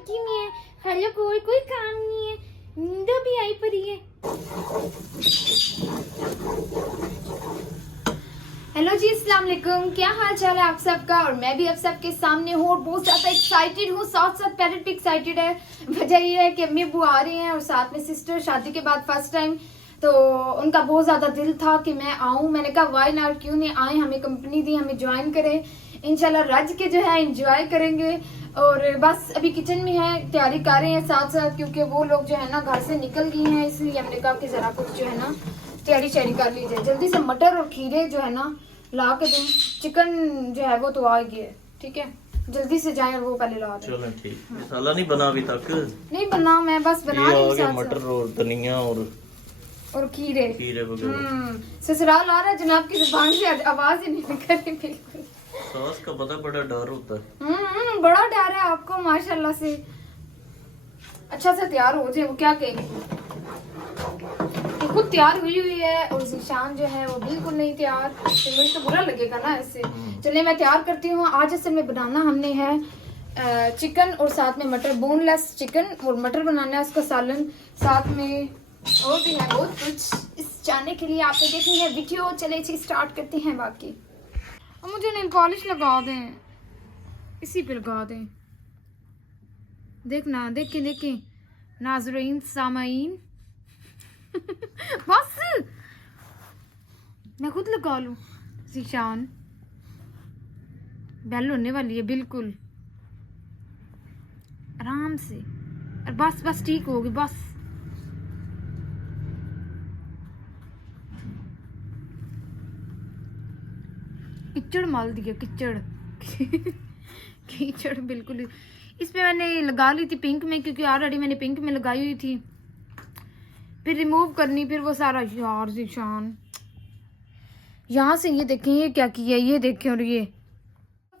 कोठी में है, खालो कोई काम नहीं है, नींद भी आई पड़ी है। हेलो जी, अस्सलाम वालेकुम, क्या हाल चाल है आप सबका। और मैं भी आप सबके सामने हूँ और बहुत ज्यादा एक्साइटेड हूँ, साथ साथ पेरेंट भी एक्साइटेड है। वजह ये है कि अम्मी अबू आ रहे हैं और साथ में सिस्टर, शादी के बाद फर्स्ट टाइम, तो उनका बहुत ज्यादा दिल था कि मैं आऊँ। मैंने कहा वाई नॉट, क्यों नहीं आए, हमें कंपनी दी, हमें ज्वाइन करें, इंशाल्लाह रज के जो है एंजॉय करेंगे। और बस अभी किचन में है, तैयारी कर रहे हैं साथ साथ, क्योंकि वो लोग जो है ना घर से निकल गए हैं, इसलिए हमने कहा कि जरा कुछ जो है ना तैयारी शैयारी कर लीजिए। जल्दी से मटर और खीरे जो है ना ला के दूं, चिकन जो है वो तो आ गया है, ठीक है, जल्दी से जाए और वो पहले ला दें। चलो ठीक, मसाला नहीं बना अभी तक। नहीं बना, मैं बस बना रही हूँ साथ मटर और धनिया और खीरे वगैरह। ससुराल आ रहा है जनाब की जुबान से आवाज ही नहीं निकल रही बिल्कुल। सास का पता बड़ा डर होता है। बड़ा डर है आपको, माशाल्लाह से अच्छा से तैयार हो जाए। वो क्या कहेगी, खुद तैयार हुई है और ज़ीशान जो है वो बिल्कुल नहीं तैयार, तो मुझे तो बुरा लगेगा ना ऐसे। चलिए मैं तैयार करती हूँ। आज असल में बनाना हमने है चिकन और साथ में मटर, बोनलेस चिकन और मटर बनाना है, उसका सालन साथ में और भी है बहुत कुछ। इस जाने के लिए आपने देखनी है वीडियो। चले इसे स्टार्ट करते हैं। बाकी और मुझे नेल पॉलिश लगा दें, इसी पे लगा दें, देखना, देखें नाज़रीन सामाइन बस मैं खुद लगा लूं। ज़ीशान बेल होने वाली है, बिल्कुल आराम से, और बस ठीक होगी। बस कीचड़ माल दिया, कीचड़ बिल्कुल। इस पे मैंने लगा ली थी पिंक में, क्योंकि ऑलरेडी मैंने पिंक में लगाई हुई थी, फिर रिमूव करनी, फिर वो सारा। यार ज़ीशान यहाँ से ये देखें, ये क्या किया, ये देखें। और ये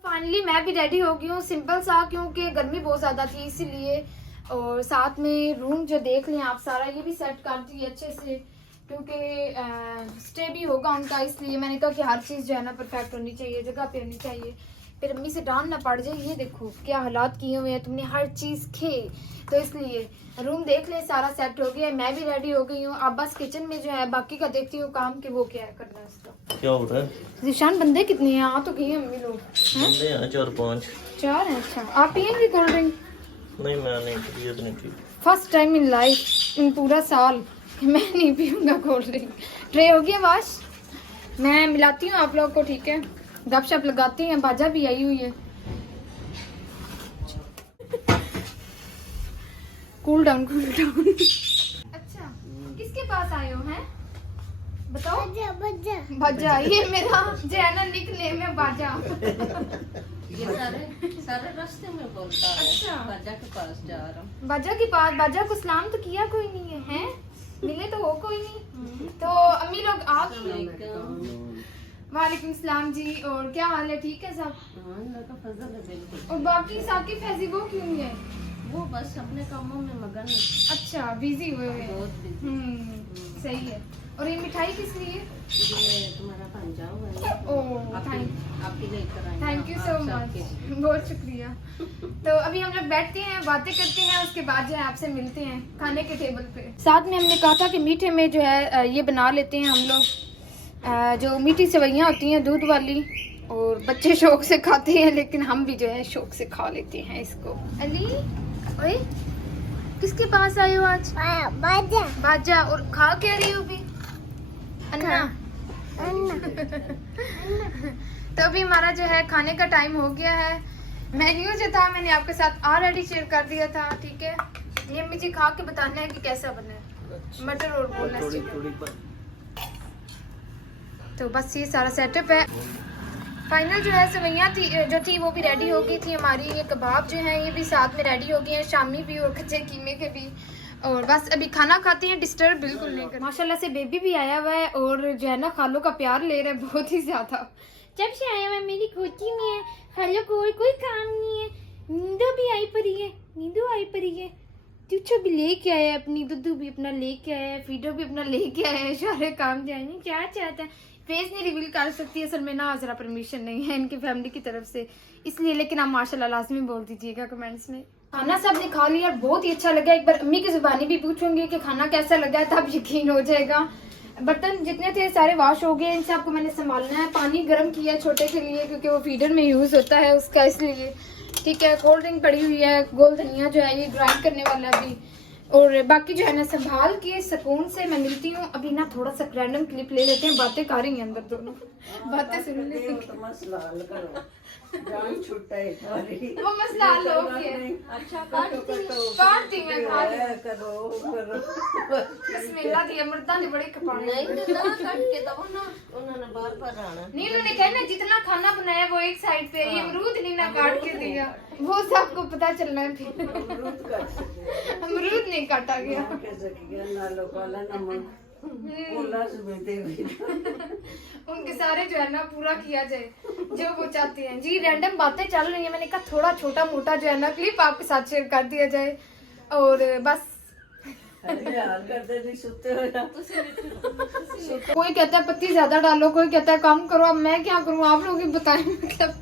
फाइनली मैं भी रेडी हो गई हूँ, सिंपल सा, क्योंकि गर्मी बहुत ज़्यादा थी इसलिए। और साथ में रूम जो देख लें आप, सारा ये भी सेट कर दी अच्छे से, क्योंकि स्टे भी होगा उनका, इसलिए मैंने कहा कि हर चीज़ जो है ना परफेक्ट होनी चाहिए, जगह पे होनी चाहिए, फिर अम्मी से डांट ना पड़ जाए। ये देखो क्या हालात किए हुए हैं, तुमने हर चीज़ खे, तो इसलिए रूम देख ले, सारा सेट हो गया है, मैं भी रेडी हो गई हूँ। अब बस किचन में जो है बाकी का देखती हूँ काम, कि वो क्या है करना है उसका। क्या हो रहा है ज़ीशान, बंदे कितने हैं? आ तो गए अम्मी लोग, बंदे हैं 4-5। 4 हैं। अच्छा, आप पियेंगे कोल्ड ड्रिंक? नहीं मैं नहीं, तबीयत नहीं ठीक। फर्स्ट टाइम इन लाइफ, इन पूरा साल, मैं नहीं पीऊंगा कोल्ड ड्रिंक। ट्रे हो गया वाश, मैं मिलाती हूँ आप लोग को, ठीक है, गपशप लगाती हैं। बाजा भी आई हुई है। कूल डाउन अच्छा, किसके पास आए हो हैं बताओ? बाजा, ये मेरा जो है ना निक नेम है, बाजा। ये सारे रास्ते में बोलता है। अच्छा, बाजा के पास जा रहा हूँ। बाजा के पास? बाजा को सलाम तो किया कोई नहीं है, हैं? मिले तो हो कोई नहीं। तो अम्मी लोग आ गई। वालेकुम सलाम जी, और क्या हाल है? ठीक है सब? और बाकी साकिब फैजी वो क्यों नहीं है? वो बस अपने कामों में मगन है। अच्छा, बिजी हुए हुए हैं। बहुत busy। सही है। और ये मिठाई किस लिए? ये तुम्हारा पंजा हुआ है। ओह आपकी लेकर आए। थैंक यू सो मच, बहुत शुक्रिया। तो अभी हम लोग बैठते हैं, बातें करते हैं, उसके बाद जो है आपसे मिलते हैं खाने के टेबल पे। साथ में हमने कहा था कि मीठे में जो है ये बना लेते हैं हम लोग, जो मीठी सेवइयाँ होती हैं दूध वाली, और बच्चे शौक से खाते हैं, लेकिन हम भी जो है शौक से खा लेते हैं इसको। अली, ओए किसके पास आए हो आज? बाजा। और खा क्या रही हो भी? अन्ना। तो अभी हमारा जो है खाने का टाइम हो गया है। मेन्यू जो था मैंने आपके साथ ऑलरेडी शेयर कर दिया था, ठीक है। ये मुझे खा के बताना है कि कैसा बना है। मटर और बोनलेस चिकन। तो बस ये सारा सेटअप है। फाइनल जो है सेवइयाँ जो थी वो भी रेडी हो गई थी हमारी। ये कबाब जो है ये भी साथ में रेडी हो गए हैं, शामी भी और कच्चे कीमे के भी। और बस अभी खाना खाते हैं, डिस्टर्ब बिल्कुल नहीं कर। माशाल्लाह से बेबी भी आया हुआ है और जो है ना खालों का प्यार ले रहा है बहुत ही ज्यादा। जब से आया हुआ है मेरी कोठी में है, खालों को और कोई काम नहीं है, नींदो भी आई पड़ी है, नींदो आई पड़ी है। चूचो भी लेके आया अपनी, दुद्धू भी अपना लेके आया है, फीडो भी अपना लेके आया है, सारे काम जाए क्या चाहता है। फेस नहीं रिवील कर सकती असल में ना, जरा परमिशन नहीं है इनकी फैमिली की तरफ से, इसलिए। लेकिन आप माशाल्लाह लाजमी बोल दीजिएगा कमेंट्स में। खाना सब ने खा लिया, बहुत ही अच्छा लगा। एक बार अम्मी की जुबानी भी पूछूंगी कि खाना कैसा लगा, तब यकीन हो जाएगा। बर्तन जितने थे सारे वॉश हो गए, इन सबको मैंने संभालना है। पानी गर्म किया है छोटे के लिए, क्योंकि वो फीडर में यूज होता है उसका, इसलिए। ठीक है, कोल्ड ड्रिंक पड़ी हुई है, गोल धनिया जो है ये ग्राइंड करने वाला अभी। और बाकी जो है ना संभाल के सुकून से मैं मिलती हूँ। अभी ना थोड़ा सा रैंडम क्लिप ले लेते हैं, बातें कर रही हैं अंदर दोनों, बातें सुन लेते हैं। वो मसला हल हो गया। अच्छा काटती काटती मैं खा बिस्मिल्लाह दी, मर्दा ने बड़े कपाने। नहीं तो ना काट के दो ना, उन्होंने बार आना नहीं, उन्होंने कहना जितना खाना बनाया वो एक साइड पे, ये अमरूद नहीं ना काट के दिया, वो सबको पता चलना है फिर। अमरूद नहीं काटा गया। उनके सारे जो है ना पूरा किया जाए जो वो चाहते हैं। जी रैंडम बातें चल रही हैं, मैंने कहा थोड़ा छोटा मोटा जो है ना क्लिप आपके साथ शेयर कर दिया जाए। और बस कोई कहता है पत्ती ज्यादा डालो, कोई कहता है कम करो। अब मैं क्या करूँ, आप लोग ही बताएं। मतलब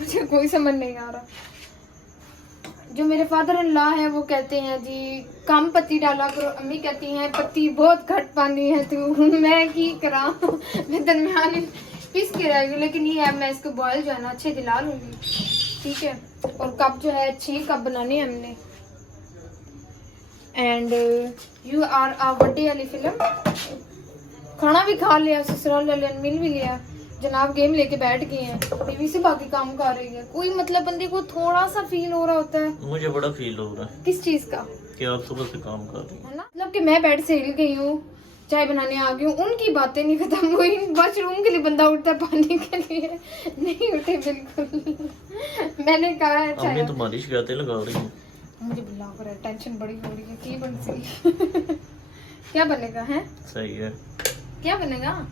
मुझे कोई समझ नहीं आ रहा। जो मेरे फादर इन लॉ है वो कहते हैं जी कम पत्ती डाला करो, अम्मी कहती हैं पत्ती बहुत घट पानी है तू। मैं की करा, मैं दरमियान पीस के रह गई। लेकिन ये है मैं इसको बॉयल जो है ना अच्छे दिला लूंगी। ठीक है, और कप जो है 6 कप बनाने हैं हमने। And you are a birthday वाली फिल्म। खाना भी खा लिया, ससुराल वाले मिल भी लिया, जनाब गेम लेके बैठ गए हैं, बीवी से बाकी काम कर रही है। कोई मतलब बंदे को थोड़ा सा फील हो रहा होता है। मुझे बड़ा फील हो रहा है। किस चीज का? कि आप सुबह से काम कर रही हैं। है ना, मतलब कि मैं बेड से हिल गई हूँ, चाय बनाने आ गई हूँ, उनकी बातें नहीं खत्म हुई। वॉशरूम के लिए बंदा उठता है, पानी के लिए नहीं उठे बिल्कुल। मैंने कहा है अम्मी तुम्हारी शिकायतें लगा रही हैं। मुझे बुला कर है, टेंशन बड़ी हो रही है। की बन सी क्या बनेगा है? सही है, क्या बनेगा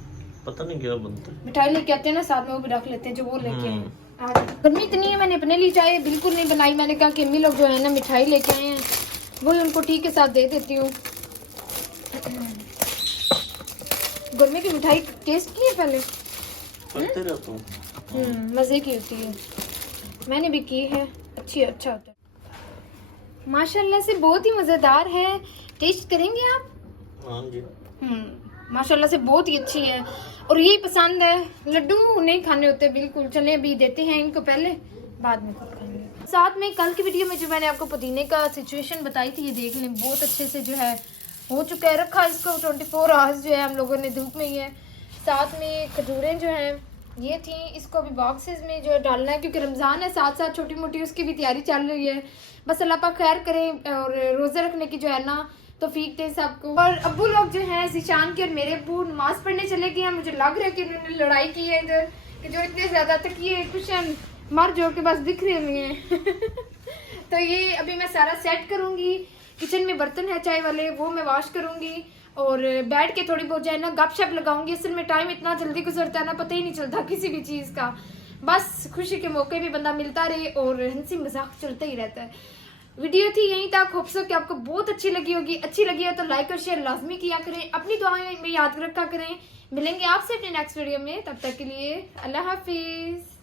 पता नहीं क्या बनता है। मिठाई लेके आते हैं ना साथ में, वो भी रख लेते हैं जो वो लेके आए। गर्मी इतनी है, मैंने अपने लिए चाय बिल्कुल नहीं बनाई। मैंने कहा कि अम्मी लोग जो है ना मिठाई लेके आए हैं, वही उनको टी के साथ दे देती हूँ। गर्मी की मिठाई टेस्ट की है पहले? करते रहता हूँ। मजे की होती है, मैंने भी की है, अच्छी अच्छा होता है माशाल्लाह से, बहुत ही मजेदार है। टेस्ट करेंगे आप? हाँ जी। माशाल्लाह से बहुत ही अच्छी है और यही पसंद है। लड्डू नहीं खाने होते बिल्कुल। चले अभी देते हैं इनको पहले, बाद में खुद खाएंगे। साथ में कल की वीडियो में जो मैंने आपको पुदीने का सिचुएशन बताई थी, ये देख लें, बहुत अच्छे से जो है हो चुका है। रखा इसको 24 आवर्स जो है हम लोगों ने धूप में ही है। साथ में खजूरें जो हैं ये थी, इसको अभी बॉक्सेस में जो है डालना है, क्योंकि रमज़ान है, साथ साथ छोटी मोटी उसकी भी तैयारी चल रही है। बस अल्लाह पाक खैर करें और रोज़े रखने की जो है ना तौफीक दे सबको। और अब्बू लोग जो हैं ज़ीशान के और मेरे अब्बू नमाज पढ़ने चले गए हैं। मुझे लग रहा है कि उन्होंने लड़ाई की है इधर, कि जो इतने ज़्यादा तकिए कुशन मर जो के बस दिख रहे हुए हैं। तो ये अभी मैं सारा सेट करूँगी। किचन में बर्तन है चाय वाले, वो मैं वॉश करूँगी और बैठ के थोड़ी बहुत जो है ना गपशप लगाऊंगी। असल में टाइम इतना जल्दी गुजरता है ना, पता ही नहीं चलता किसी भी चीज़ का। बस खुशी के मौके भी बंदा मिलता रहे और हंसी मजाक चलता ही रहता है। वीडियो थी यहीं तक, होप सो कि आपको बहुत अच्छी लगी होगी। अच्छी लगी है तो लाइक और शेयर लाजमी किया करें, अपनी दुआएं में याद रखा करें। मिलेंगे आपसे अपने नेक्स्ट वीडियो में, तब तक के लिए अल्लाह हाफिज।